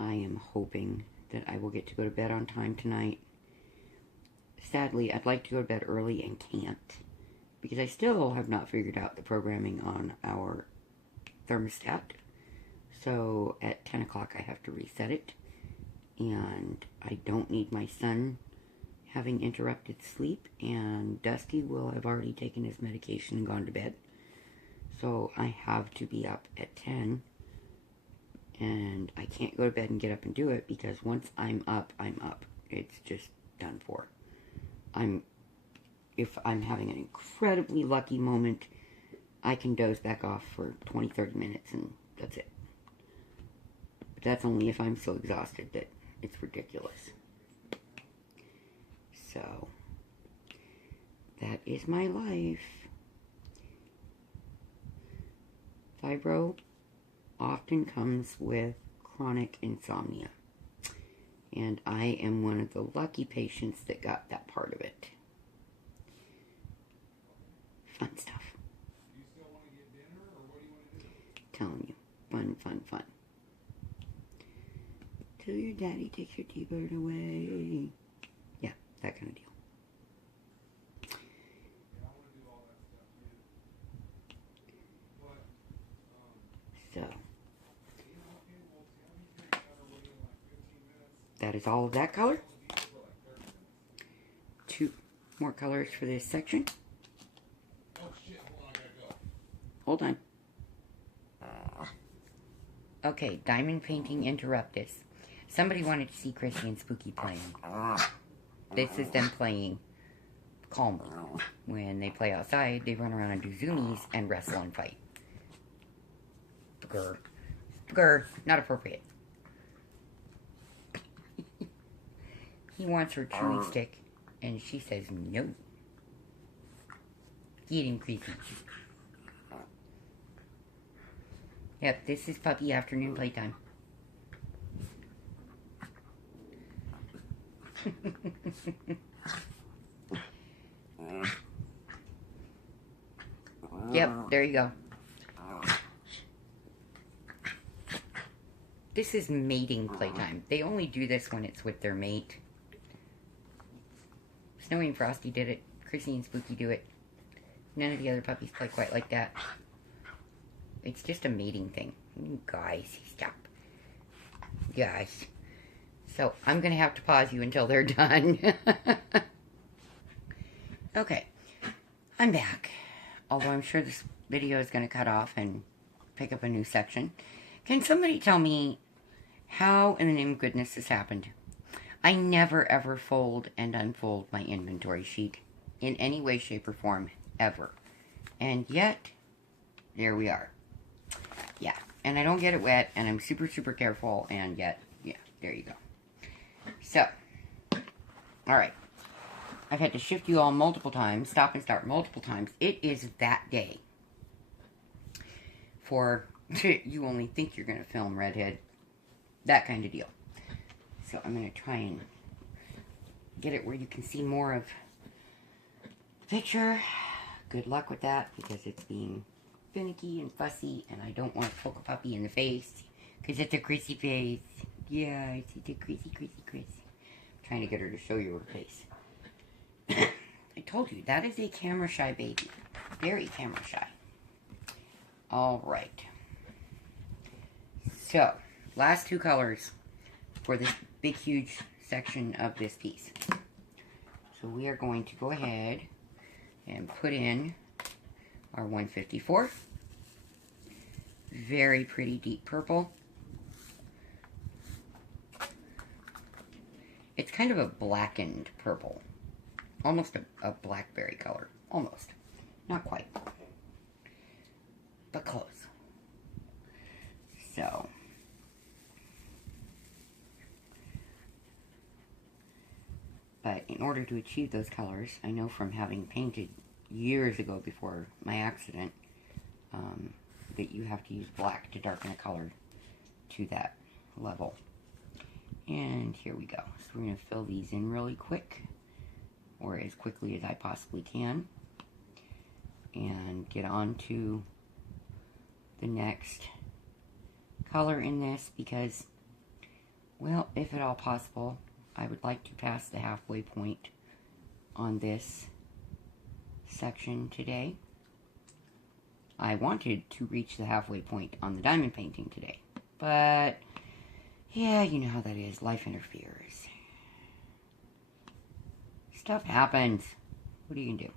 I am hoping that I will get to go to bed on time tonight. Sadly, I'd like to go to bed early and can't, because I still have not figured out the programming on our thermostat. So at 10 o'clock I have to reset it, and I don't need my son having interrupted sleep, and Dusty will have already taken his medication and gone to bed. So I have to be up at 10, and I can't go to bed and get up and do it, because once I'm up, I'm up. It's just done for. If I'm having an incredibly lucky moment, I can doze back off for 20-30 minutes, and that's it. But that's only if I'm so exhausted that it's ridiculous. So, that is my life. Fibro often comes with chronic insomnia. And I am one of the lucky patients that got that part of it. Fun stuff. Do you still want to get dinner, or what do you want to do? Telling you. Fun, fun, fun. Till your daddy takes your T-bird away. Yeah, that kind of deal. Yeah, I want to do all that stuff, too. But, So, okay, well, tell me if you're better within like 15 minutes. that is all of that color. It'll be for like 30 minutes. 2 more colors for this section. Oh, shit, hold on, I gotta go. Hold on. Okay, diamond painting interruptus. Somebody wanted to see Chrissy and Spooky playing. This is them playing calmly. When they play outside, they run around and do zoomies and wrestle and fight. Grr. Grr. Not appropriate. He wants her chewing stick, and she says no. Get him, creepy. Yep, this is puppy afternoon playtime. Yep, there you go. This is mating playtime. They only do this when it's with their mate. Snowy and Frosty did it. Chrissy and Spooky do it. None of the other puppies play quite like that. It's just a mating thing. Guys, stop. Guys. So I'm going to have to pause you until they're done. Okay, I'm back. Although I'm sure this video is going to cut off and pick up a new section. Can somebody tell me how in the name of goodness this happened? I never ever fold and unfold my inventory sheet in any way, shape, or form, ever. And yet, there we are. Yeah, and I don't get it wet, and I'm super, super careful, and yet, yeah, there you go. So, alright. I've had to shift you all multiple times, stop and start multiple times. It is that day. For, you only think you're going to film Redhead. That kind of deal. So I'm going to try and get it where you can see more of the picture. Good luck with that, because it's being finicky and fussy, and I don't want to poke a puppy in the face, because it's a Chrissy face. Yeah, it's a Chrissy, Chrissy, Chrissy. I'm trying to get her to show you her face. I told you, that is a camera shy baby. Very camera shy. Alright. So, last two colors for this big, huge section of this piece. So we are going to go ahead and put in our 154. Very pretty deep purple. It's kind of a blackened purple. Almost a blackberry color. Almost. Not quite. But close. So. But in order to achieve those colors, I know from having painted years ago before my accident, that you have to use black to darken a color to that level. And here we go. So we're going to fill these in really quick, or as quickly as I possibly can, and get on to the next color in this, because, well, if at all possible, I would like to pass the halfway point on this section today. I wanted to reach the halfway point on the diamond painting today, but yeah, you know how that is. Life interferes. Stuff happens. What are you gonna do?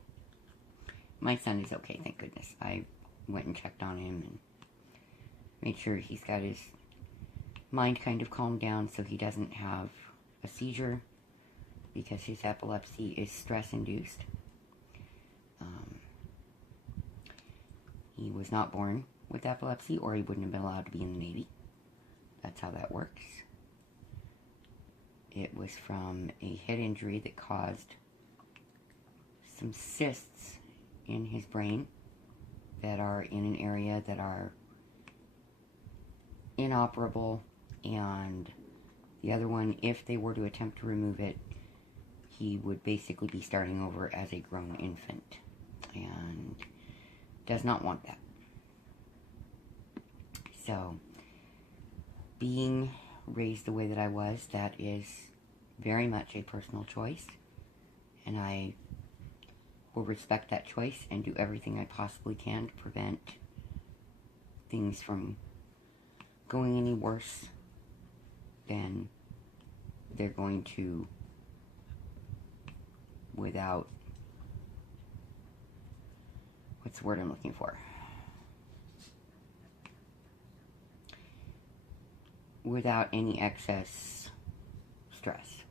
My son is okay, thank goodness. I went and checked on him and made sure he's got his mind kind of calmed down so he doesn't have a seizure, because his epilepsy is stress-induced. He was not born with epilepsy, or he wouldn't have been allowed to be in the Navy. That's how that works. It was from a head injury that caused some cysts in his brain that are in an area that are inoperable, and the other one, if they were to attempt to remove it, he would basically be starting over as a grown infant, and does not want that. So, being raised the way that I was, that is very much a personal choice, and I will respect that choice and do everything I possibly can to prevent things from going any worse than they're going to without, what's the word I'm looking for? Without any excess stress.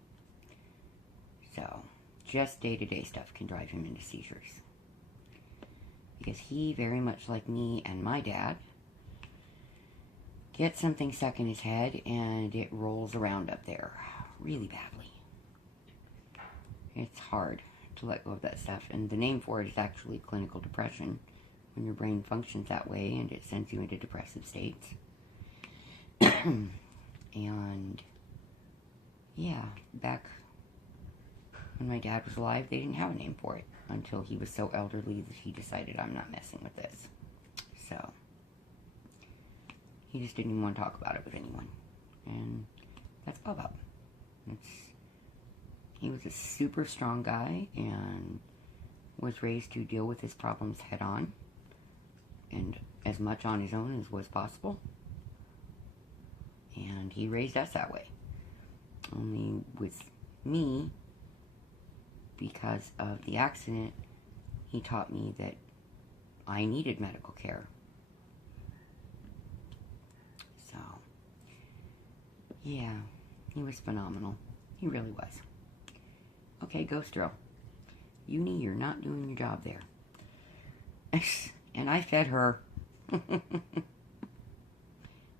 So, just day-to-day stuff can drive him into seizures. Because he, very much like me and my dad, gets something stuck in his head and it rolls around up there really badly. It's hard to let go of that stuff, and the name for it is actually clinical depression, when your brain functions that way and it sends you into depressive states. And yeah, back when my dad was alive, they didn't have a name for it until he was so elderly that he decided, I'm not messing with this. So he just didn't even want to talk about it with anyone, and that's Bob. He was a super strong guy and was raised to deal with his problems head on, and as much on his own as was possible. And he raised us that way. Only with me, because of the accident, he taught me that I needed medical care. So, yeah, he was phenomenal. He really was. Okay, Ghost Girl. Uni, you're not doing your job there. And I fed her.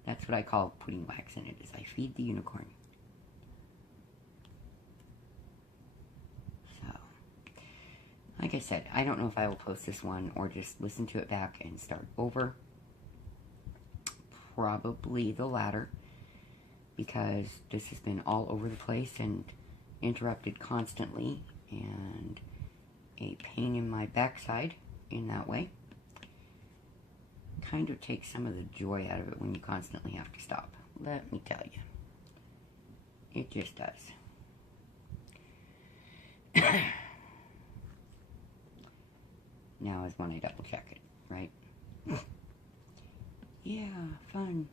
That's what I call putting wax in it, is I feed the unicorn. So, like I said, I don't know if I will post this one or just listen to it back and start over. Probably the latter, because this has been all over the place and interrupted constantly, and a pain in my backside in that way. Kind of takes some of the joy out of it when you constantly have to stop. Let me tell you. It just does. Now is when I double check it, right? Yeah, fun.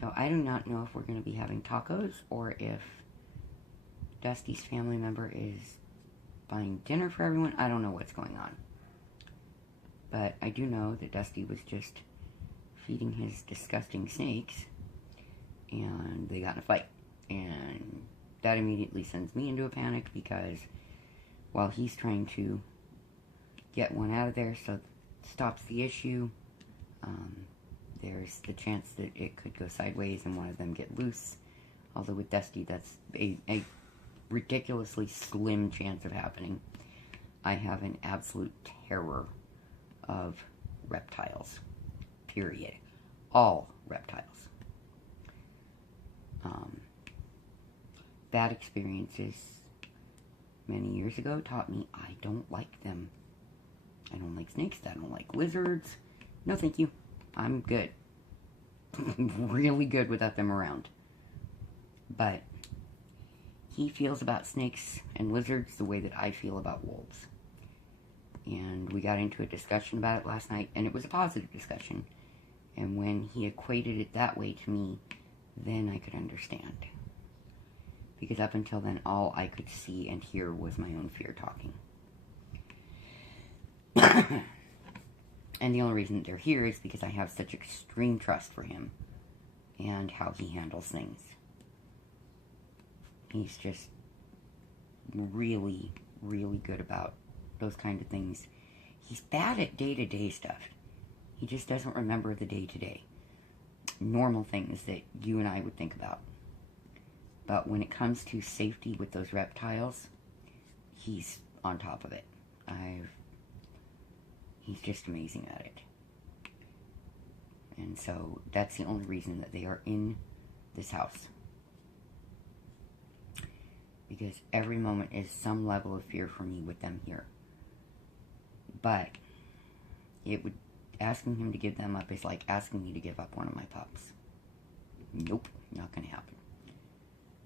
So I do not know if we're going to be having tacos or if Dusty's family member is buying dinner for everyone. I don't know what's going on. But I do know that Dusty was just feeding his disgusting snakes, and they got in a fight. And that immediately sends me into a panic, because while he's trying to get one out of there so it stops the issue, there's the chance that it could go sideways and one of them get loose. Although with Dusty, that's a ridiculously slim chance of happening. I have an absolute terror of reptiles. Period. All reptiles. Bad experiences many years ago taught me I don't like them. I don't like snakes. I don't like lizards. No, thank you. I'm good. Really good without them around. But he feels about snakes and lizards the way that I feel about wolves. And we got into a discussion about it last night, and it was a positive discussion. And when he equated it that way to me, then I could understand. Because up until then, all I could see and hear was my own fear talking. And the only reason they're here is because I have such extreme trust for him and how he handles things. He's just really, really good about those kind of things. He's bad at day-to-day stuff. He just doesn't remember the day-to-day. Normal things that you and I would think about. But when it comes to safety with those reptiles, he's on top of it. He's just amazing at it. And so that's the only reason that they are in this house. Because every moment is some level of fear for me with them here. But asking him to give them up is like asking me to give up one of my pups. Nope, not going to happen.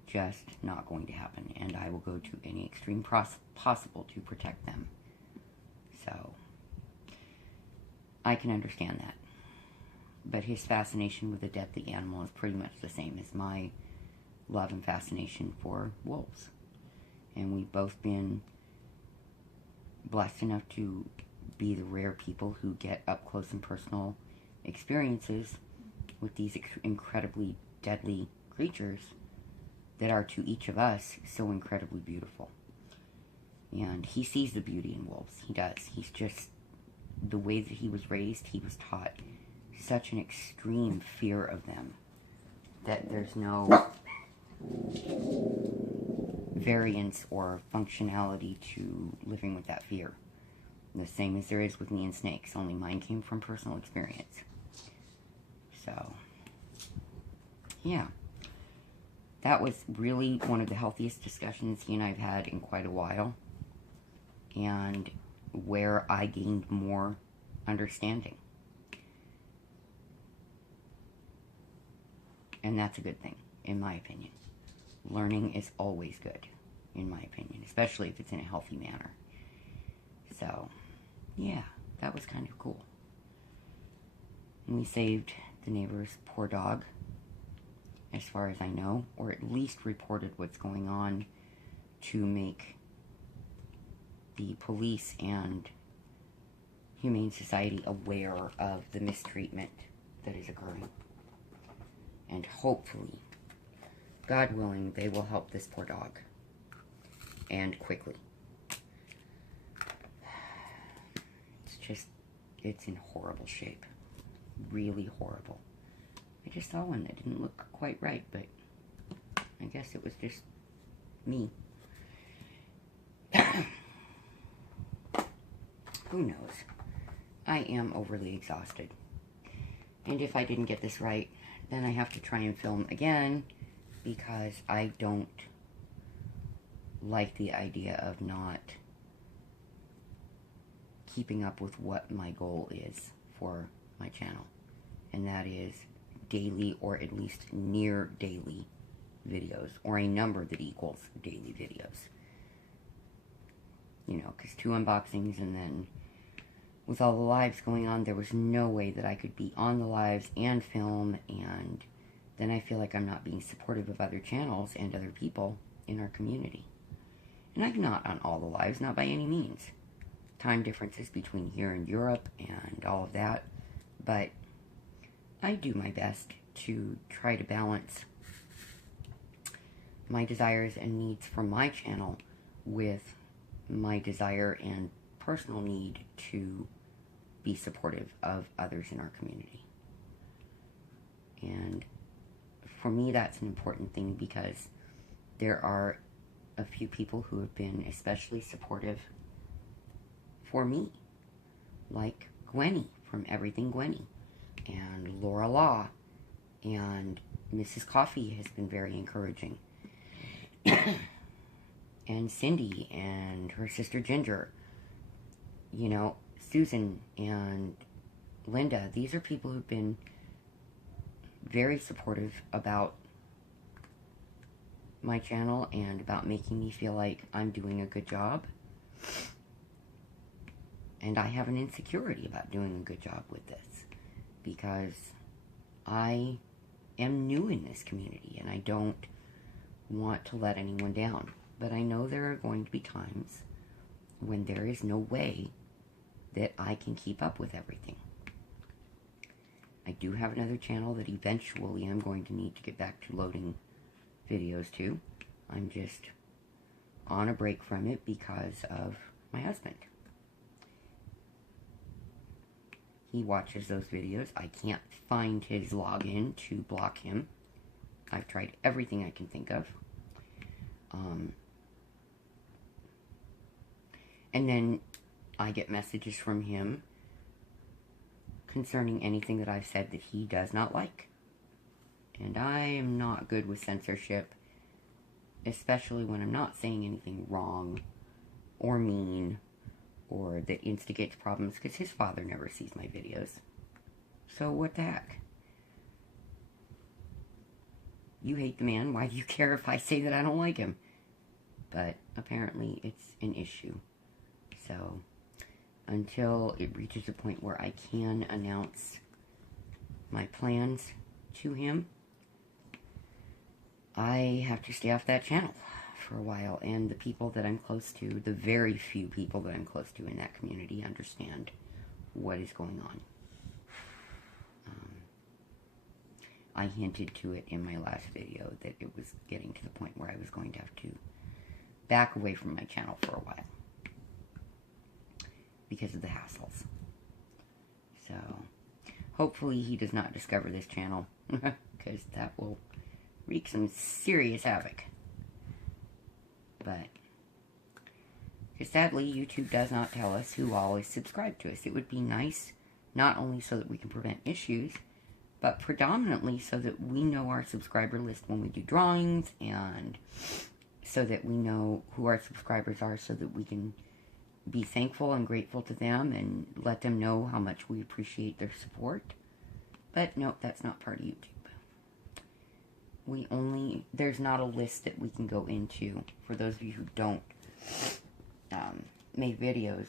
Just not going to happen. And I will go to any extreme possible to protect them. So I can understand that. But his fascination with a deadly animal is pretty much the same as my love and fascination for wolves. And we've both been blessed enough to be the rare people who get up close and personal experiences with these incredibly deadly creatures that are to each of us so incredibly beautiful. And he sees the beauty in wolves. He does. He's just, the way that he was raised, he was taught such an extreme fear of them that there's no variance or functionality to living with that fear. The same as there is with me and snakes, only mine came from personal experience. So, yeah. That was really one of the healthiest discussions he and I have had in quite a while. And where I gained more understanding. And that's a good thing, in my opinion. Learning is always good, in my opinion. Especially if it's in a healthy manner. So, yeah, that was kind of cool. And we saved the neighbor's poor dog. as far as I know, or at least reported what's going on to make the police and Humane Society aware of the mistreatment that is occurring. And hopefully, God willing, they will help this poor dog. And quickly. It's in horrible shape. Really horrible. I just saw one that didn't look quite right, but I guess it was just me. Who knows? I am overly exhausted. And if I didn't get this right, then I have to try and film again, because I don't like the idea of not keeping up with what my goal is for my channel. And that is daily, or at least near daily videos, or a number that equals daily videos. You know, because 2 unboxings, and then with all the lives going on, there was no way that I could be on the lives and film, and then I feel like I'm not being supportive of other channels and other people in our community. And I'm not on all the lives, not by any means. Time differences between here and Europe and all of that, but I do my best to try to balance my desires and needs for my channel with my desire and personal need to be supportive of others in our community. And for me, that's an important thing, because there are a few people who have been especially supportive for me, like Gwenny from Everything Gwenny, and Laura Law, and Mrs. Coffee has been very encouraging, and Cindy and her sister Ginger, you know, Susan and Linda. These are people who've been very supportive about my channel and about making me feel like I'm doing a good job. And I have an insecurity about doing a good job with this, because I am new in this community and I don't want to let anyone down. But I know there are going to be times when there is no way that I can keep up with everything. I do have another channel that eventually I'm going to need to get back to loading videos to. I'm just on a break from it because of my husband. He watches those videos. I can't find his login to block him. I've tried everything I can think of. And then I get messages from him concerning anything that I've said that he does not like. And I am not good with censorship, especially when I'm not saying anything wrong or mean or that instigates problems, because his father never sees my videos. So what the heck? You hate the man, why do you care if I say that I don't like him? But apparently it's an issue. So until it reaches a point where I can announce my plans to him, I have to stay off that channel for a while. And the people that I'm close to, the very few people that I'm close to in that community, understand what is going on. I hinted to it in my last video that it was getting to the point where I was going to have to back away from my channel for a while because of the hassles. So hopefully he does not discover this channel, because that will wreak some serious havoc. But sadly, YouTube does not tell us who always subscribe to us. It would be nice, not only so that we can prevent issues, but predominantly so that we know our subscriber list when we do drawings, and so that we know who our subscribers are, so that we can be thankful and grateful to them and let them know how much we appreciate their support. But no, that's not part of YouTube. There's not a list that we can go into. For those of you who don't make videos,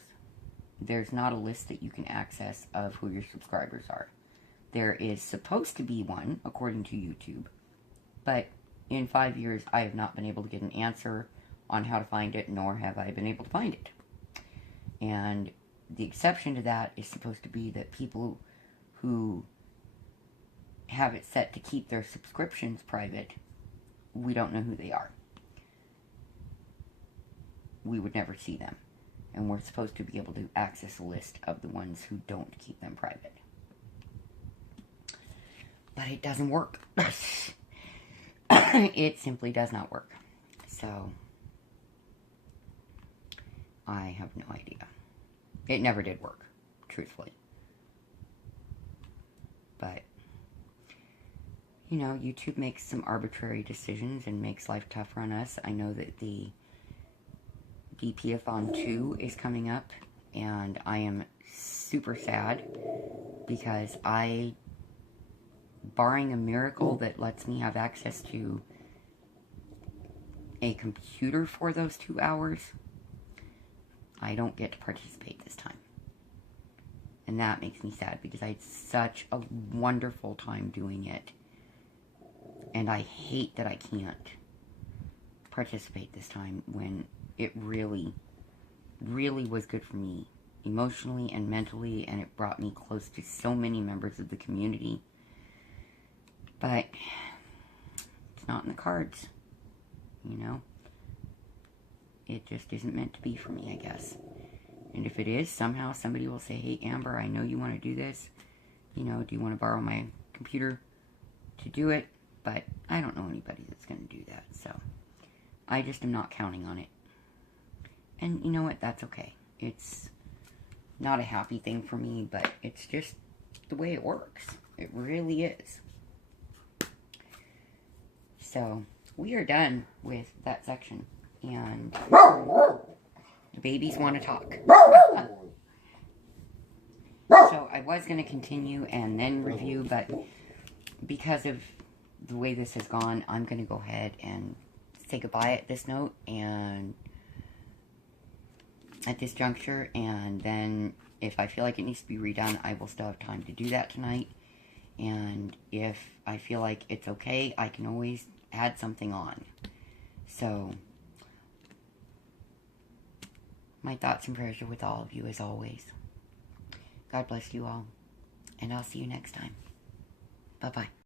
there's not a list that you can access of who your subscribers are. There is supposed to be one, according to YouTube, But in 5 years, I have not been able to get an answer on how to find it, nor have I been able to find it. And the exception to that is supposed to be that people who have it set to keep their subscriptions private, we don't know who they are. We would never see them. And we're supposed to be able to access a list of the ones who don't keep them private. But it doesn't work. It simply does not work. So, I have no idea. It never did work, truthfully. But, you know, YouTube makes some arbitrary decisions and makes life tougher on us. I know that the DP-a-thon 2 is coming up, and I am super sad because barring a miracle that lets me have access to a computer for those 2 hours, I don't get to participate this time. And that makes me sad because I had such a wonderful time doing it. And I hate that I can't participate this time when it really, really was good for me emotionally and mentally, and it brought me close to so many members of the community. But it's not in the cards, you know? It just isn't meant to be for me, I guess. And if it is, somehow somebody will say, hey, Amber, I know you want to do this. You know, do you want to borrow my computer to do it? But I don't know anybody that's going to do that, so I just am not counting on it. And you know what? That's okay. It's not a happy thing for me, but it's just the way it works. It really is. So, we are done with that section. And the babies want to talk. So, I was going to continue and then review, but because of the way this has gone, I'm going to go ahead and say goodbye at this note and at this juncture, and then if I feel like it needs to be redone, I will still have time to do that tonight. And if I feel like it's okay, I can always add something on. So, my thoughts and prayers are with all of you as always. God bless you all, and I'll see you next time. Bye-bye.